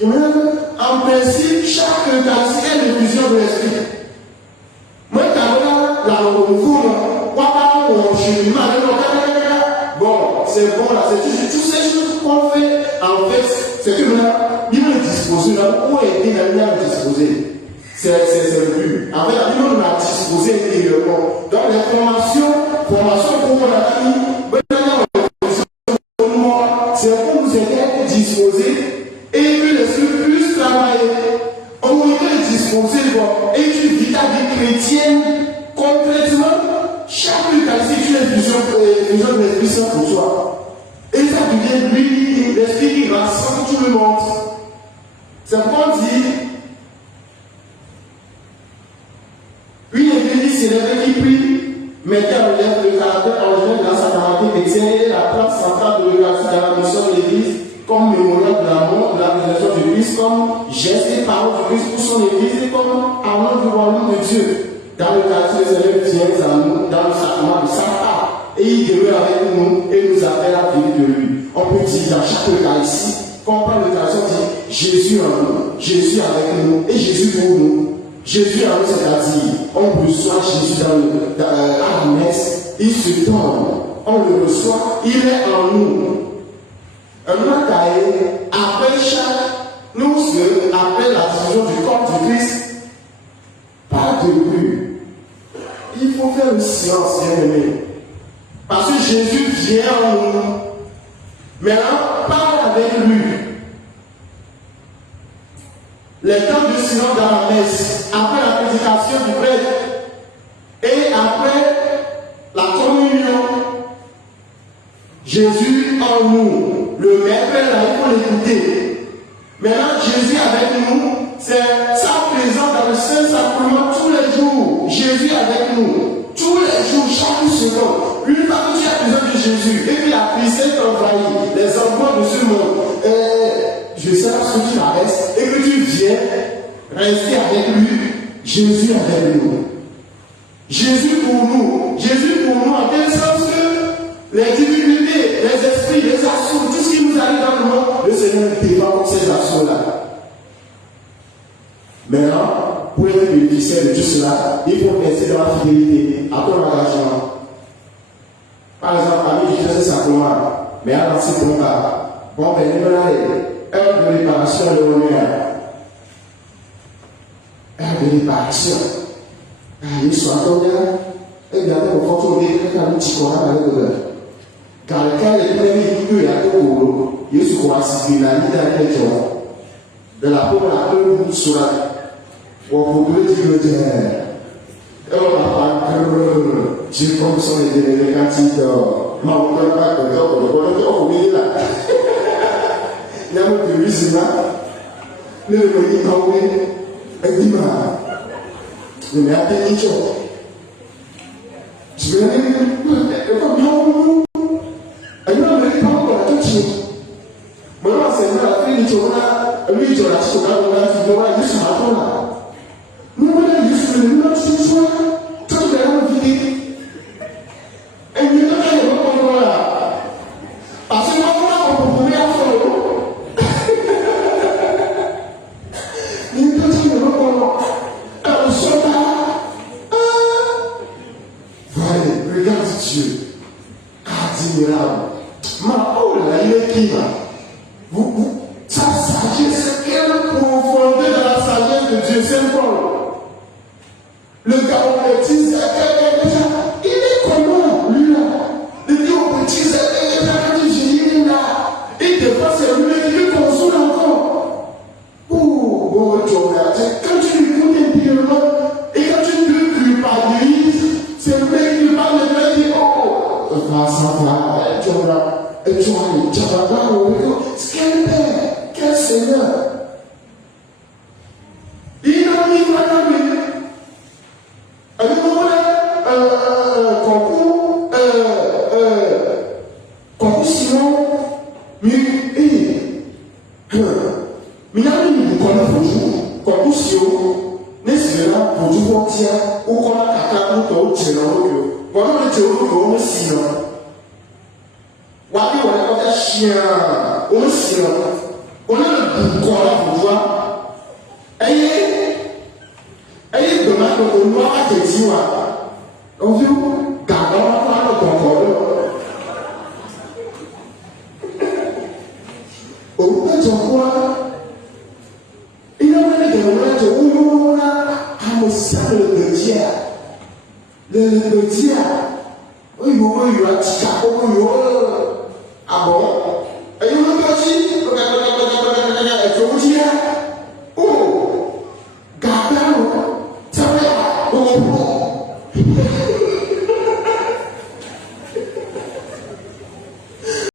Et maintenant, en principe, chaque Eucharistie est une vision de l'esprit. Moi, quand la bon, c'est bon là, c'est toutes ces choses qu'on fait, en fait, c'est que maintenant, il va le disposer là, où est-il à le disposer? C'est le but. En fait, il va disposer intérieurement. Donc, les formations pour la vie, c'est pour nous aider à disposer et que l'esprit puisse travailler. On peut disposer et tu vis ta vie chrétienne concrètement. Chaque Eucharistie, tu as une vision de l'Esprit Saint pour toi. Et ça devient lui, l'Esprit qui rassemble tout le monde. C'est pourquoi on dit une église célèbre qui prie, mais qui relève le caractère originel de la sacralité chrétienne et la place centrale de l'Eucharistie dans la mission de l'Église, comme mémorial de l'amour, de la résurrection du Christ, comme geste et parole du Christ pour son Église et comme amant du royaume de Dieu. Dans le quartier, le Seigneur vient à nous, dans le sacrement de sa part, et il demeure avec nous et nous appelle à vivre de lui. On peut dire dans chaque Eucharistie, quand on parle de l'Eucharistie, on dit Jésus en nous, Jésus avec nous et Jésus pour nous. Jésus en nous, c'est-à-dire, on reçoit Jésus à la messe, il se donne, on le reçoit, il est en nous. Un macaï, après chaque, nous, après la diffusion du corps du Christ, pas de but. Il faut faire le silence, bien-aimé. Parce que Jésus vient en nous. Maintenant, parle avec lui. Les temps de silence dans la messe, après la prédication du prêtre et après la communion, Jésus en nous. Le maître est là, il faut l'écouter. Maintenant, Jésus avec nous, c'est sa présence dans le Saint-Sacrement tous les jours. Jésus avec nous, tous les jours, chaque seconde. Une fois que tu as besoin de Jésus, et puis la tristesse t'envahit, les enfants de ce monde, je sais pas ce que tu la restes, et que tu viens rester avec lui, Jésus avec nous. Jésus pour nous, en quel sens que les difficultés, les esprits, les assauts, tout ce qui nous arrive dans le monde, le Seigneur défend ces assauts-là. Maintenant, pour être bénéficiaire de tout cela, il faut rester dans la fidélité à ton engagement. Par exemple, ami, je faisais sacrement, mais à l'ancien ton cas, bon, ben, il y a heure de réparation de l'honneur. Heure de réparation. Il soit combien? Et bien, on va retrouver quelqu'un qui petit courant avec le beurre. Car le cas est très vite, il y a tout le monde. Il se croit si il a mis dans les gens. De la peau, la peau, sur la. On peut dire le dire. Et on va pas que j'ai comme ça les quantités. Mais on ne peut pas que on est là. Il y a beaucoup de musulmans. Le pays est et dis-moi. Je n'ai pas de chose. Je vais aller. Maintenant, c'est la fin du journal. Lui, il a dit que nous avons dit que On a le boucon là pour voir. Ayez demandé au noir à tes yeux. On veut garder le concorde. Au bout de quoi, il y a même des moments où on a un cercle de tiers. Le tiers. Oui, il y a un petit capot. Ah bon? Et il y a un petit. Il faut vous dire.